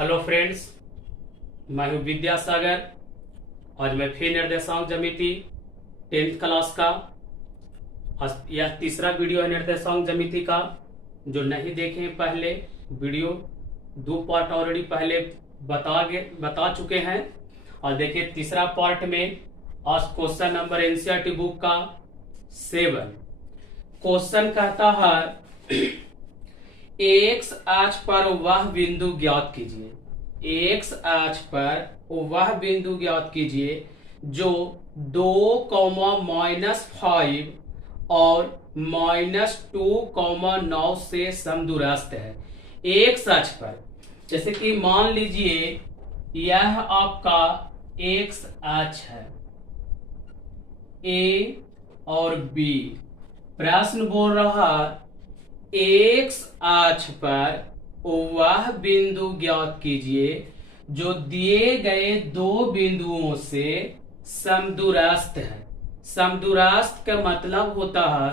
Hello friends, मैं हूं विद्यासागर। आज मैं फिर निर्देशांक ज्यामिति 10th क्लास का आज यह तीसरा वीडियो है निर्देशांक ज्यामिति का। जो नहीं देखे पहले वीडियो, 2 पार्ट ऑलरेडी पहले बता चुके हैं। और देखिए तीसरा पार्ट में आज क्वेश्चन नंबर एनसीईआरटी बुक का 7 क्वेश्चन कहता है एक्स अक्ष पर वह बिंदु ज्ञात कीजिए। एक्स अक्ष पर वह बिंदु ज्ञात कीजिए जो 2,-5 और -2,9 से समदूरस्थ है। एक्स अक्ष पर जैसे कि मान लीजिए यह आपका एक्स अक्ष है, ए और बी। प्रश्न बोल रहा एक्स अक्ष पर वह बिंदु ज्ञात कीजिए जो दिए गए दो बिंदुओं से समदूरस्थ है। समदूरस्थ का मतलब होता है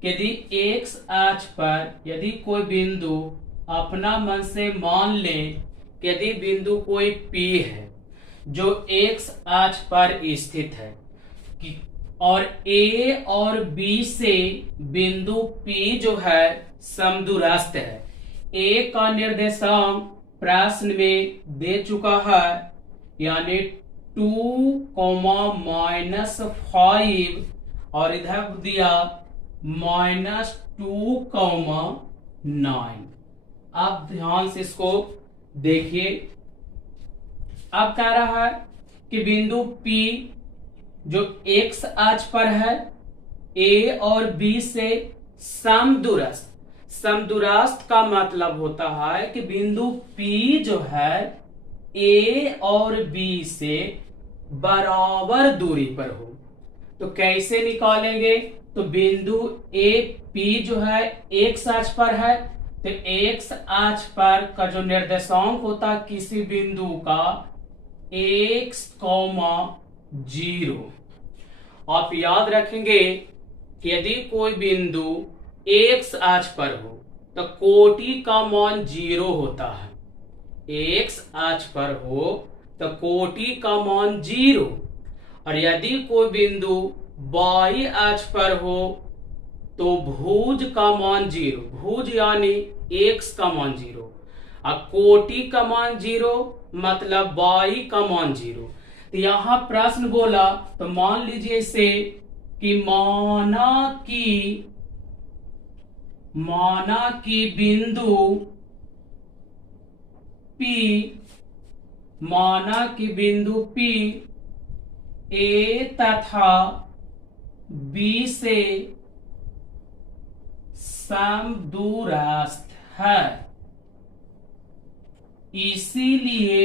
कि यदि एक्स अक्ष पर यदि कोई बिंदु अपना मन से मान लें कि यदि बिंदु कोई P है जो एक्स अक्ष पर स्थित है और A और B से बिंदु P जो है समदूरस्थ है। A का निर्देशांक प्रश्न में दे चुका है, यानी 2,-5 और इधर दिया -2,9। अब ध्यान से इसको देखिए। अब कह रहा है कि बिंदु P जो एक्स अक्ष पर है A और B से समदूरस्थ। समदूरस्थ का मतलब होता है कि बिंदु P जो है A और B से बराबर दूरी पर हो। तो कैसे निकालेंगे? तो बिंदु A P जो है एक्स अक्ष पर है, तो एक्स अक्ष पर का जो निर्देशांक होता है किसी बिंदु का x, 0। आप याद रखेंगे कि यदि कोई बिंदु एक्स अक्ष पर हो तो कोटि का मान 0 होता है। एक्स अक्ष पर हो तो कोटि का मान 0। और यदि कोई बिंदु y अक्ष पर हो तो भुज का मान 0। भुज यानी x का मान 0 और कोटि का मान 0 मतलब y का मान 0। तो यहां प्रश्न बोला तो मान लीजिए इसे कि माना कि बिंदु P A तथा B से समदूरस्थ है, इसीलिए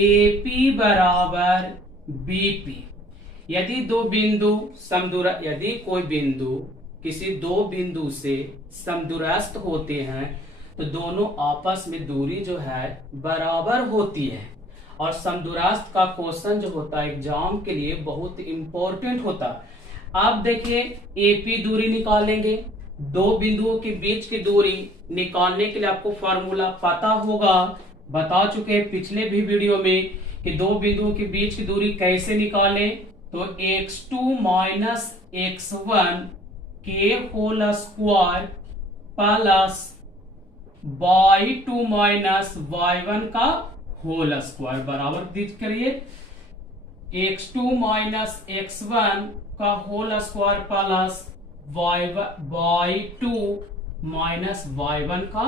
AP बराबर BP। यदि यदि कोई बिंदु किसी दो बिंदु से समदूरस्थ होते हैं तो दोनों आपस में दूरी जो है बराबर होती है। और समदूरस्थ का क्वेश्चन जो होता है एग्जाम के लिए बहुत इंपॉर्टेंट होता है। अब देखिए AP दूरी निकालेंगे। दो बिंदुओं के बीच की दूरी निकालने के लिए आपको फॉर्मूला पता होगा, बता चुके हैं पिछले भी वीडियो में कि दो बिंदुओं के बीच की दूरी कैसे निकालें। तो x2 - x1 के whole square plus y2 - y1 का होल स्क्वायर बराबर दीजिए करिए x2 - x1 का whole square plus y2 - y1 का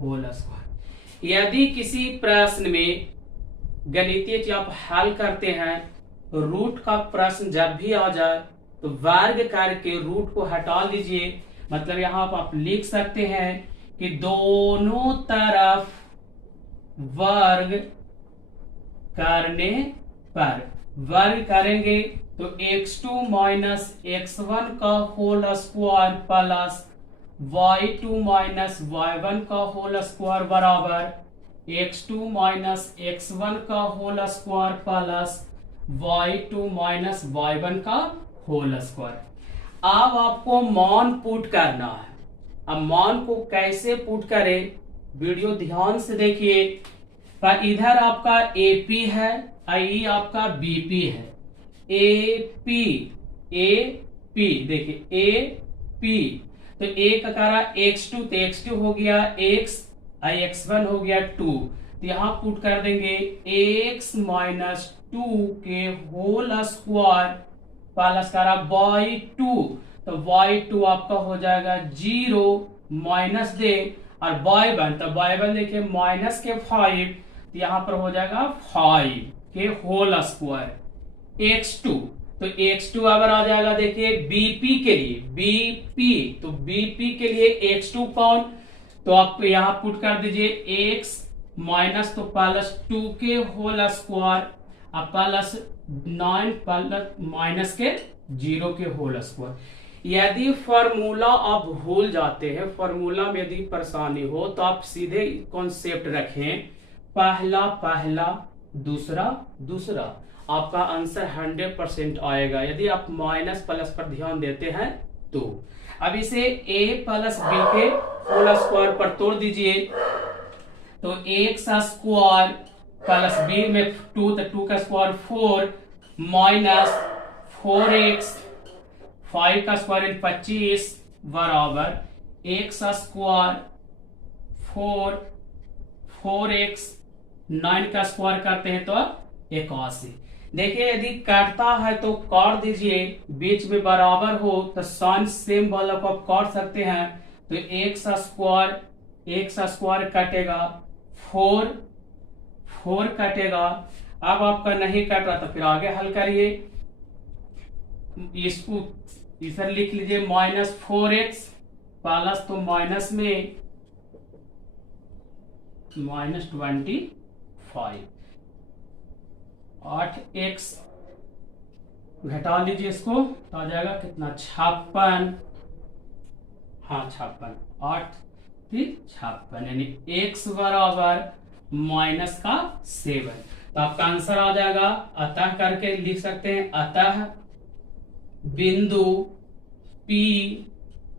होल स्क्वायर। यदि किसी प्रश्न में गणितीय चीज आप हल करते हैं, रूट का प्रश्न जब भी आ जाए तो वर्ग करके रूट को हटा लीजिए। मतलब यहां पर आप लिख सकते हैं कि दोनों तरफ वर्ग करने पर वर्ग करेंगे तो x2 - x1 का whole square plus y2 - y1 का होल स्क्वायर बराबर x2 - x1 का whole square plus y2 - y1 का होल स्क्वायर। अब आपको मान पुट करना है। अब मान को कैसे पुट करें वीडियो ध्यान से देखिए। पर इधर आपका एपी है, आई आपका बीपी है। एपी, एपी देखिए एपी, तो ए का करा x2, तो x2 हो गया x, आई x1 हो गया 2, तो यहां पुट कर देंगे x माइनस 2 के होल स्क्वायर प्लस करा y2, तो y2 आपका हो जाएगा 0 माइनस दे और y1, तो y1 देखिए माइनस के 5, तो यहां पर हो जाएगा 5 के होल स्क्वायर x2, तो x2 अगर आ जाएगा देखिए बीपी के लिए, बीपी तो बीपी के लिए x2 कौन, तो आप यहां पुट कर दीजिए x माइनस तो प्लस 2 के whole square plus 9 plus minus के 0 के होल स्क्वायर। यदि फॉर्मूला आप भूल जाते हैं, फॉर्मूला में यदि परेशानी हो तो आप सीधे कॉन्सेप्ट रखें, पहला पहला दूसरा दूसरा, आपका आंसर 100% आएगा यदि आप माइनस प्लस पर ध्यान देते हैं तो। अब इसे a प्लस बी के होल स्क्वायर पर तोड़ दीजिए, तो x स्क्वायर प्लस b में 2, तो 2 का स्क्वायर 4 माइनस 4x, 5 का स्क्वायर इन 25 बराबर x स्क्वायर 4x 9 का स्क्वायर करते हैं तो 81। देखिए यदि काटता है तो काट दीजिए, बीच में बराबर हो तो साइन सेम वाला को आप काट सकते हैं, तो x स्क्वायर कटेगा 4 कटेगा। अब आपका नहीं कट रहा तो फिर आगे हल करिए, इसको इधर लिख लीजिए माइनस 4x प्लस तो माइनस में माइनस 25, 8x घटा लीजिए इसको तो आ जाएगा कितना 56, हाँ 56, 8 फिर 56 यानी x बराबर माइनस का 7, तो आपका आंसर आ जाएगा। अतः करके लिख सकते हैं, अतः बिंदु P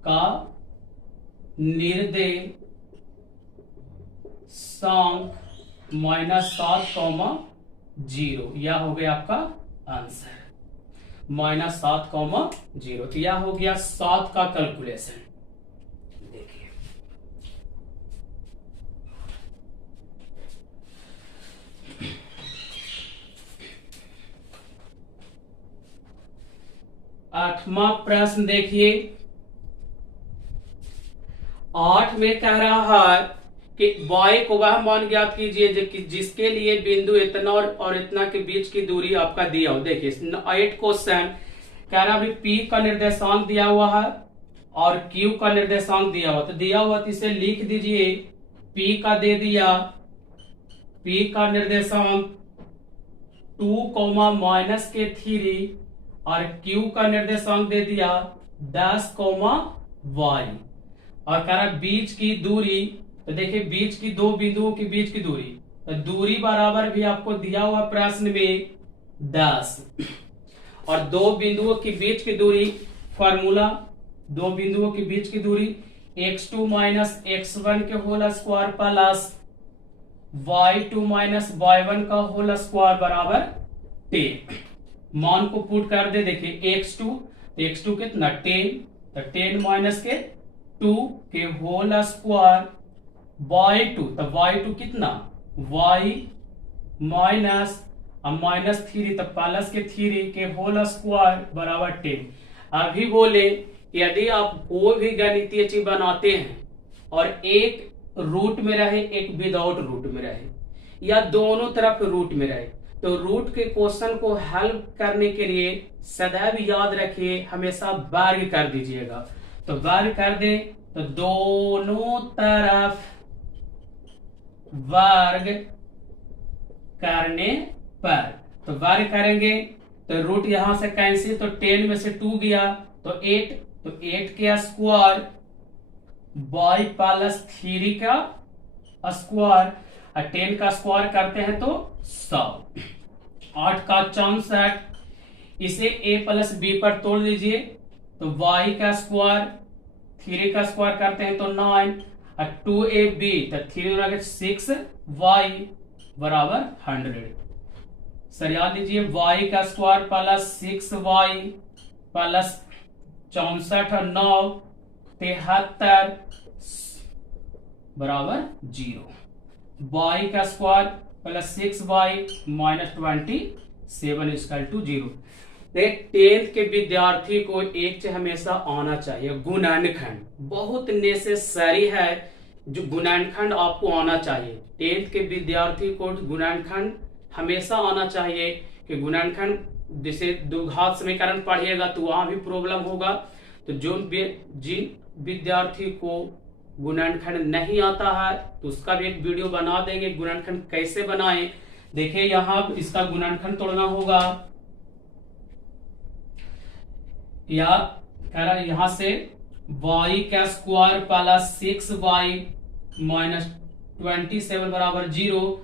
का निर्देशांक -7,0, यह हो गया आपका आंसर -7,0, तो यह हो गया 7 का कैलकुलेशन। देखिए आठवां प्रश्न देखिए, 8 में कह रहा है कि y को वह मान ज्ञात कीजिए जिसके लिए बिंदु इतना और इतना के बीच की दूरी आपका दिया हो। देखिए 8 क्वेश्चन कह रहा है P का निर्देशांक दिया हुआ है और Q का निर्देशांक दिया हुआ, तो दिया हुआ तो इसे लिख दीजिए, P का दे दिया, P का निर्देशांक 2, माइनस के 3 और Q का निर्देशांक दे दिया 10, y और कह रहा बीच की दूरी, तो देखिए बीच की दो बिंदुओं के बीच की दूरी, तो दूरी बराबर भी आपको दिया हुआ प्रश्न में 10 और दो बिंदुओं के बीच की दूरी, फॉर्मूला दो बिंदुओं के बीच की दूरी x2 माइनस x1 के whole square plus y2 minus y1 का होल स्क्वायर बराबर 10। मान को पुट कर दे, देखिए x2 कितना 10, तो 10 माइनस के 2 के होल स्क्वायर y2, तो y2 कितना y माइनस -3, तो प्लस के 3 के होल स्क्वायर बराबर 10। अभी बोले यदि आप कोई भी गणितीय चीज बनाते हैं और एक रूट में रहे एक विदाउट रूट में रहे या दोनों तरफ रूट में रहे, तो रूट के क्वेश्चन को हल करने के लिए सदैव याद रखिए हमेशा वर्ग कर दीजिएगा। तो वर्ग कर दे तो दोनों तरफ वर्ग करने पर, तो वर्ग करेंगे तो रूट यहां से कैंसिल, तो 10 में से 2 गया तो 8, तो 8 के स्क्वायर y प्लस 3 का स्क्वायर और 10 का स्क्वायर करते हैं तो 100, 8 का 64, इसे a प्लस बी पर तोड़ लीजिए, तो y का स्क्वायर 3 का स्क्वायर करते हैं तो 9 2ab तो 3 6y बराबर 100। सर याद लीजिए y का स्क्वायर प्लस 6y प्लस 64 और 9 73 बराबर 0। y का square plus 6y minus 27 equal to 0। देख 10th के विद्यार्थी को एक चीज हमेशा आना चाहिए, गुणनखंड बहुत नेसेसरी है। जो गुणनखंड आपको आना चाहिए, 10th के विद्यार्थी को गुणनखंड हमेशा आना चाहिए। कि गुणनखंड जैसे द्विघात समीकरण पढ़िएगा तो वहां भी प्रॉब्लम होगा। तो जिन विद्यार्थी को गुणनखंड नहीं आता है तो उसका भी एक वीडियो बना देंगे, गुणनखंड कैसे बनाएं। देखिए यहाँ इसका गुणनखंड तोड़ना होगा, या कह रहा है यहां से y का स्क्वायर प्लस 6y माइनस 27 बराबर 0।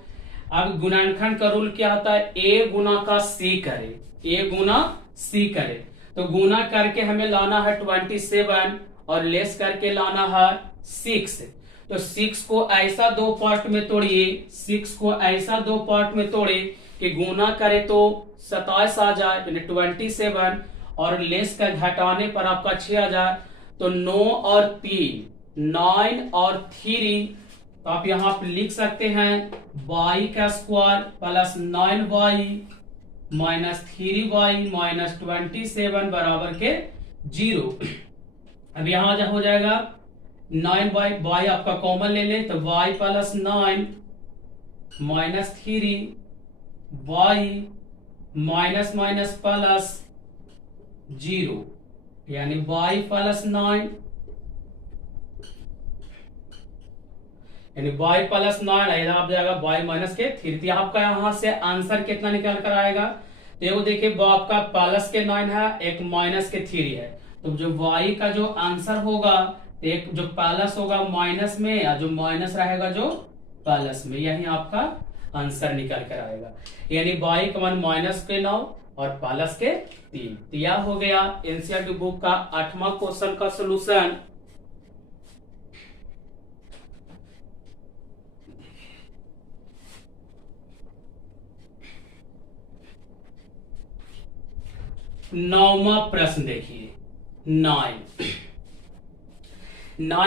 अब गुणनखंड का रूल क्या होता है, a गुना का c करे, a गुना c करे। तो गुना करके हमें लाना है 27 और लेस करके लाना है 6। तो 6 को ऐसा दो पार्ट में तोड़िए, 6 को ऐसा दो पार्ट में तोड़े कि गुना करे तो 27 आ जाए यानी 27 और लेस का घटाने पर आपका 6 आ जाए। तो 9 और 3 9 और 3 तो आप यहां पर लिख सकते हैं y का square plus 9y minus 3y minus 27 बराबर के 0। अब यहां हो जाएगा 9y आपका कॉमन ले लें तो y plus 9 minus 3y minus minus plus 0 यानी y प्लस 9 यानी y प्लस 9 आप जाएगा y माइनस के 3। आपका यहां से आंसर कितना निकल कर आएगा, तो देखिए आपका प्लस के 9 है, एक माइनस के 3 है। तो जो y का जो आंसर होगा, एक जो प्लस होगा माइनस में या जो माइनस रहेगा जो प्लस में, यही आपका आंसर निकल कर आएगा। यानी y का मान माइनस के 9 और प्लस के 3। तो यह हो गया एनसीईआरटी बुक का 8वां क्वेश्चन का सॉल्यूशन। नौवां प्रश्न देखिए 9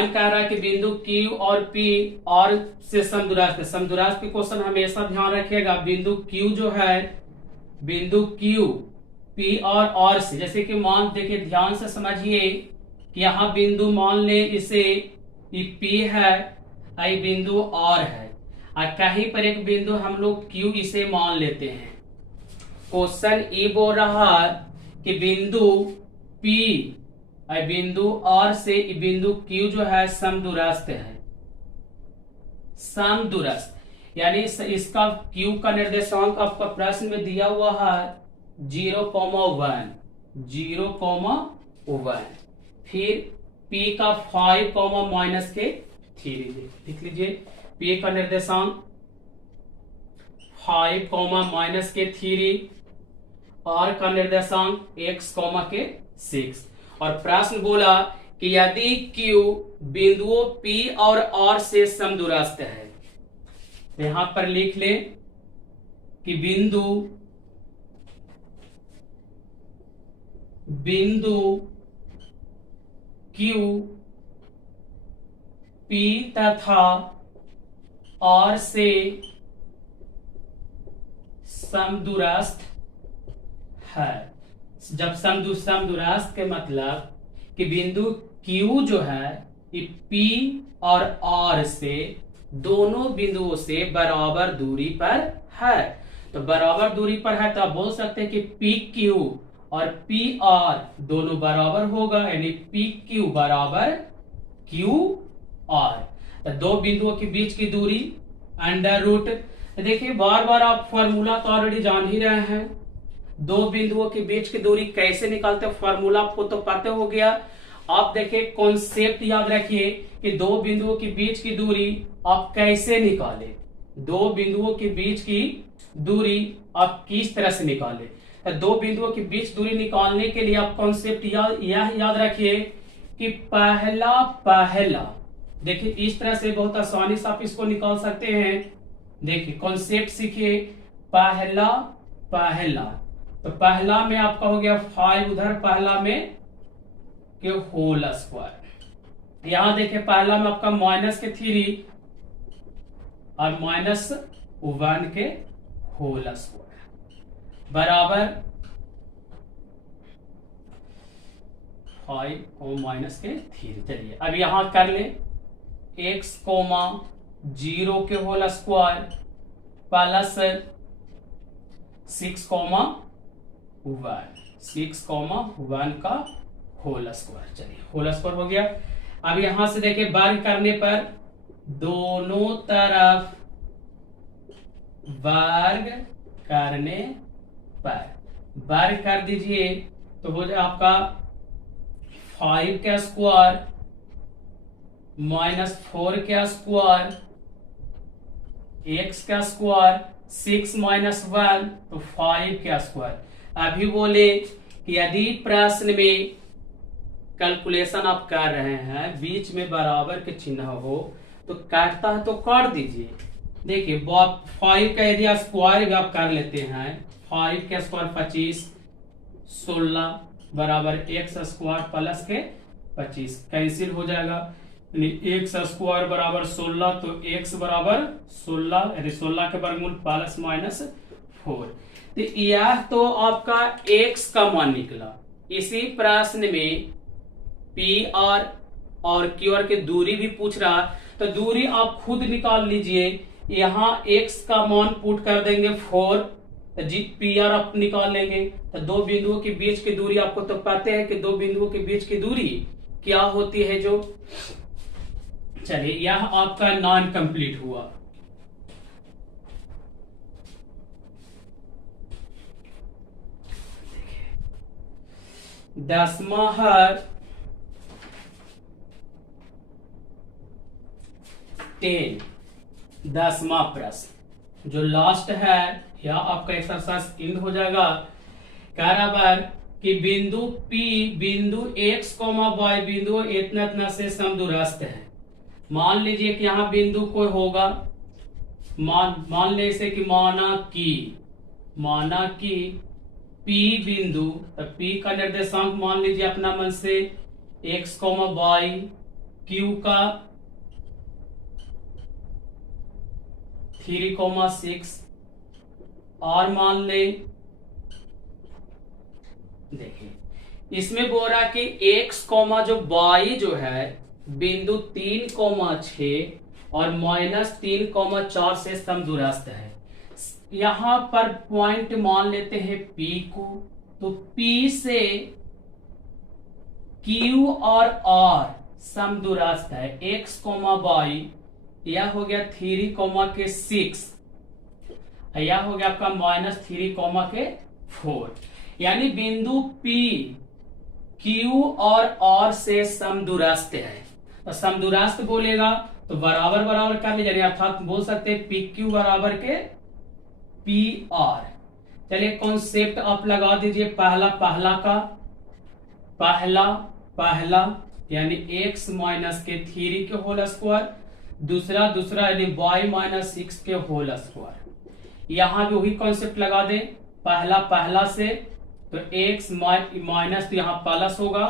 कह रहा है कि बिंदु Q और P और से समदूरस्थ है। समदूरस्थ के क्वेश्चन हमेशा ध्यान रखिएगा। बिंदु Q जो है, बिंदु Q P और से, जैसे कि मान देखिए ध्यान से समझिए कि यहाँ बिंदु मान ले इसे P है, आई बिंदु R है और कहीं पर एक बिंदु हम लोग Q इसे मान लेते हैं। क्वेश्चन ये बोल रहा है कि बिंदु P बिंदु R से बिंदु Q जो है समदूरस्थ है। समदूरस्थ यानी इसका Q का निर्देशांक आपका प्रश्न में दिया हुआ है 0,1 फिर P का 5 माइनस के 3 लिख लीजिए। P का निर्देशांक 5 माइनस के 3, R का निर्देशांक x के 6। और प्रश्न बोला कि यदि Q बिंदुओं P और R से समदूरस्थ है, तो यहां पर लिख ले कि बिंदु Q P तथा R से समदूरस्थ है। जब समदूरस्थ के मतलब कि बिंदु Q जो है P और R से दोनों बिंदुओं से बराबर दूरी पर है। तो बराबर दूरी पर है तो आप बोल सकते हैं कि PQ और PR दोनों बराबर होगा, यानी PQ बराबर QR। तो दो बिंदुओं के बीच की दूरी अंडर रूट, देखिए बार बार आप फॉर्मूला तो ऑलरेडी जान ही रहे हैं। दो बिंदुओं के बीच की दूरी कैसे निकालते हैं, फॉर्मूला आपको तो पता हो गया। आप देखिए कॉन्सेप्ट याद रखिए कि दो बिंदुओं के बीच की दूरी आप कैसे निकाले, दो बिंदुओं के बीच की दूरी आप किस तरह से निकाले। तो दो बिंदुओं के बीच दूरी निकालने के लिए आप कॉन्सेप्ट यह याद रखिए कि पहला देखिए इस तरह से बहुत आसानी से आप इसको निकाल सकते हैं। देखिए कॉन्सेप्ट सीखिए। पहला पहला तो पहला में आपका हो गया 5, उधर पहला में के होल स्क्वायर। यहां देखिए पहला में आपका -3 और -1 के होल स्क्वायर बराबर 5 और -3। चलिए अब यहां कर ले x, 0 के होल स्क्वायर प्लस 6, 1 का होल स्क्वायर। चलिए होल स्क्वायर हो गया। अब यहां से देखिए वर्ग करने पर दोनों तरफ वर्ग करने पर वर्ग कर दीजिए तो हो जाए आपका 5 का स्क्वायर -4 का स्क्वायर x का स्क्वायर 6 -1 तो 5 का स्क्वायर। अभी बोले कि यदि प्रश्न में कैलकुलेशन आप कर रहे हैं बीच में बराबर के चिन्ह हो तो काटता है तो काट दीजिए। देखिए 5 का यदि स्क्वायर भी आप कर लेते हैं 5 का स्क्वायर 25, 16 बराबर x स्क्वायर प्लस के 25 कैंसिल हो जाएगा। x स्क्वायर बराबर 16 तो x बराबर 16 यदि 16 के वर्गमूल प्लस -4। तो यह तो आपका x का मान निकला। इसी प्रश्न में पी आर और क्यू आर की दूरी भी पूछ रहा तो दूरी आप खुद निकाल लीजिए। यहाँ x का मान पुट कर देंगे 4 जी पी आर आप निकाल लेंगे तो दो बिंदुओं के बीच की दूरी आपको तो पता है कि दो बिंदुओं के बीच की दूरी क्या होती है जो। चलिए यह आपका नॉन कंप्लीट हुआ। दसवां है 10, 10वां प्रश्न जो लास्ट है या आपका एक्सरसाइज एंड हो जाएगा। बराबर कि बिंदु P बिंदु x, y बिंदु इतना इतना से समदूरस्थ है। मान लीजिए कि यहाँ बिंदु कोई होगा, मान ले इसे कि माना कि P बिंदु, तो P का निर्देशांक मान लीजिए अपना मन से x, y, Q का 3,6 और मान ले। देखिए इसमें बोल रहा कि x, जो y जो है बिंदु 3,6 और -3,4 से समदूरस्थ है। यहां पर पॉइंट मान लेते हैं P को, तो P से Q और R समदूरस्थ है। x, y यह हो गया 3,6 यह हो गया आपका -3,4 यानी बिंदु P Q और R से समदूरस्थ है। तो समदूरस्थ बोलेगा तो बराबर बराबर कर लीजिए, अर्थात बोल सकते हैं PQ बराबर के PR। चलिए कॉन्सेप्ट आप लगा दीजिए। पहला यानी x -3 के होल स्क्वायर, दूसरा यानी y -6 के होल स्क्वायर। यहां भी वही कॉन्सेप्ट लगा दें पहला से तो x माइनस तो यहाँ प्लस होगा,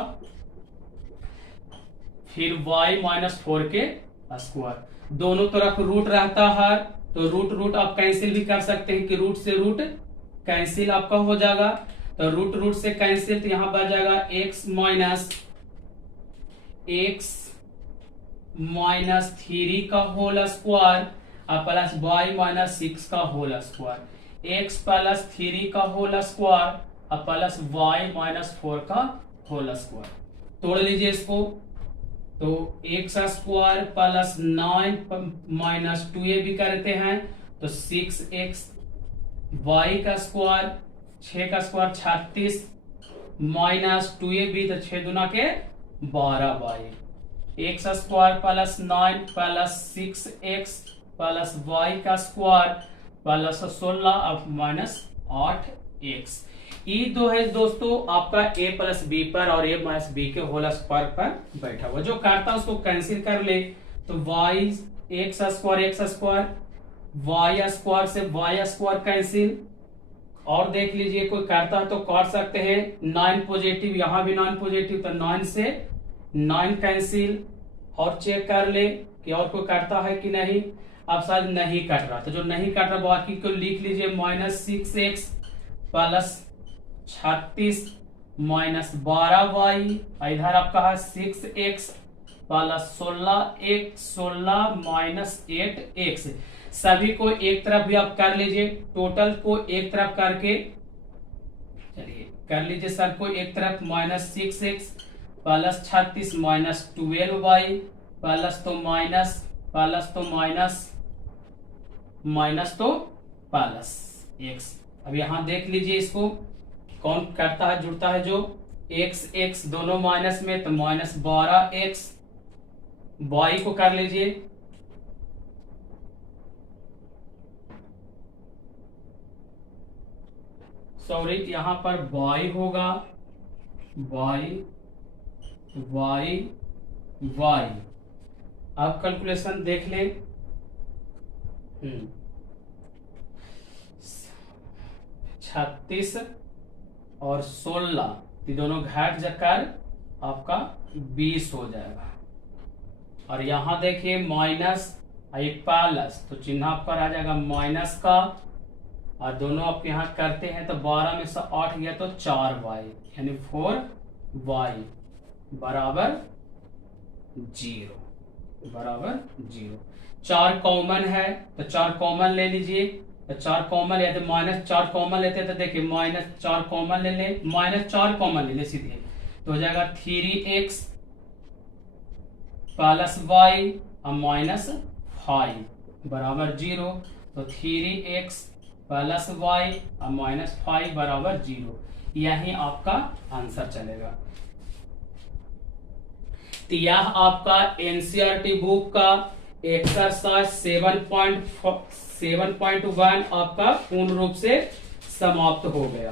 फिर y -4 के स्क्वायर। दोनों तरफ रूट रहता है तो रूट आप कैंसिल भी कर सकते हैं कि रूट से रूट कैंसिल आपका हो जाएगा। तो रूट से कैंसिल तो यहाँ बच जाएगा x -3 का होल स्क्वायर प्लस y -6 का होल स्क्वायर। x प्लस 3 का होल स्क्वायर प्लस y -4 का होल स्क्वायर। तोड़ लीजिए इसको तो x स्क्वायर प्लस 9 -2a भी करते हैं तो 6x, y का स्क्वायर 6 का स्क्वायर 36 -2a भी तो 6 दूना के 12y। x square plus 9 plus 6x plus y का स्क्वायर प्लस 16 अब -8x। ये दो है दोस्तों आपका a प्लस बी पर और a माइनस बी के होल स्क्वायर पर बैठा हुआ। जो काटता है उसको कैंसिल कर ले तो Y X square, Y square से वाई स्क्वायर कैंसिल। और देख लीजिए कोई करता है तो काट सकते हैं, 9 पॉजिटिव, यहां भी 9 पॉजिटिव, तो 9 से 9 कैंसिल। और चेक कर ले कि और कोई काटता है कि नहीं। अब शायद नहीं कट रहा, तो जो नहीं कट रहा बाकी को लिख लीजिए, -6x प्लस 36 माइनस 12y, इधर आपका है 6x प्लस 16 माइनस 8x। सभी को एक तरफ भी आप कर लीजिए, टोटल को एक तरफ करके चलिए कर लीजिए सब को एक तरफ, -6x plus 36 minus 12y plus तो माइनस तो प्लस x। अब यहां देख लीजिए इसको कौन करता है, जुड़ता है जो x दोनों माइनस में, तो -12x। y को कर लीजिए, सॉरी यहां पर y होगा, y। अब कैलकुलेशन देख ले, 36 और 16 ये दोनों घाट जाकर आपका 20 हो जाएगा। और यहां देखिए माइनस एक प्लस, तो चिन्ह आपका आ जाएगा माइनस का, और दोनों आप यहाँ करते हैं तो 12 में से 8 गया तो 4y, यानी 4y बराबर 0। 4 कॉमन है तो 4 कॉमन ले लीजिए, तो 4 कॉमन लेते, -4 कॉमन लेते तो देखिए -4 कॉमन ले ले, -4 कॉमन ले ले सीधे, तो हो जाएगा 3x प्लस y और -5 बराबर 0। तो 3x प्लस y और -5 बराबर 0, यही आपका आंसर चलेगा। तो यह आपका एनसीईआरटी बुक का एक्सरसाइज 7.1 आपका पूर्ण रूप से समाप्त हो गया,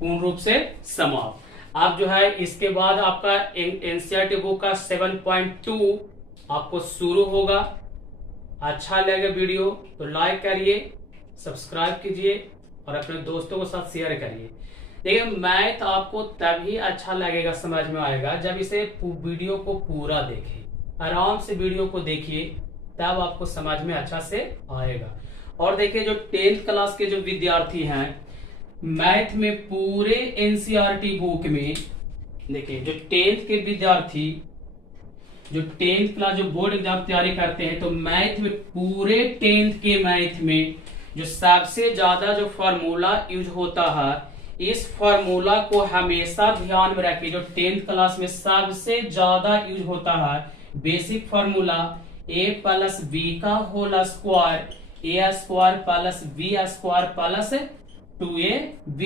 पूर्ण रूप से समाप्त। अब जो है इसके बाद आपका एनसीईआरटी बुक का 7.2 आपको शुरू होगा। अच्छा लगे वीडियो तो लाइक करिए, सब्सक्राइब कीजिए और अपने दोस्तों के साथ शेयर करिए। देखिए मैथ आपको तभी अच्छा लगेगा, समझ में आएगा जब इसे वीडियो को पूरा देखें। आराम से वीडियो को देखिए तब आपको समझ में अच्छा से आएगा। और देखिए जो 10th क्लास के जो विद्यार्थी हैं मैथ में पूरे एनसीईआरटी बुक में, देखिए जो 10th के विद्यार्थी जो 10th क्लास जो बोर्ड एग्जाम तैयारी करते हैं, तो मैथ में पूरे 10th के मैथ में जो सबसे ज्यादा जो फॉर्मूला यूज होता है, इस फॉर्मूला को हमेशा ध्यान में रखिए। जो 10th क्लास में सबसे ज्यादा यूज होता है basic formula a plus B का whole square, A square plus B square plus 2ab,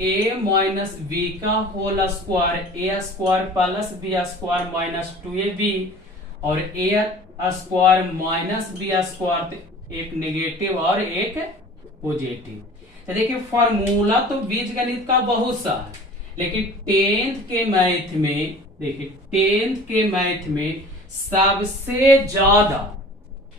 a minus B का whole square, A square plus B square minus 2ab, और A square minus B square, एक negative और एक positive. तो देखिए formula तो बीजगणित का बहुत सा है, लेकिन 10th के मैथ में, देखिए 10th के मैथ में सबसे ज्यादा,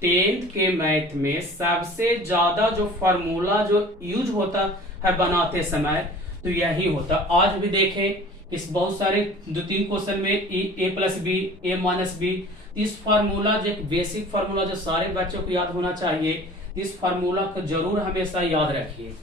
10th के मैथ में सबसे ज्यादा जो फॉर्मूला जो यूज होता है बनाते समय, तो यही होता। आज भी देखें इस बहुत सारे 2-3 क्वेश्चन में ए प्लस बी, ए माइनस बी, इस फॉर्मूला जो बेसिक फॉर्मूला जो सारे बच्चों को याद होना चाहिए, इस फॉर्मूला को जरूर हमेशा याद रखिए।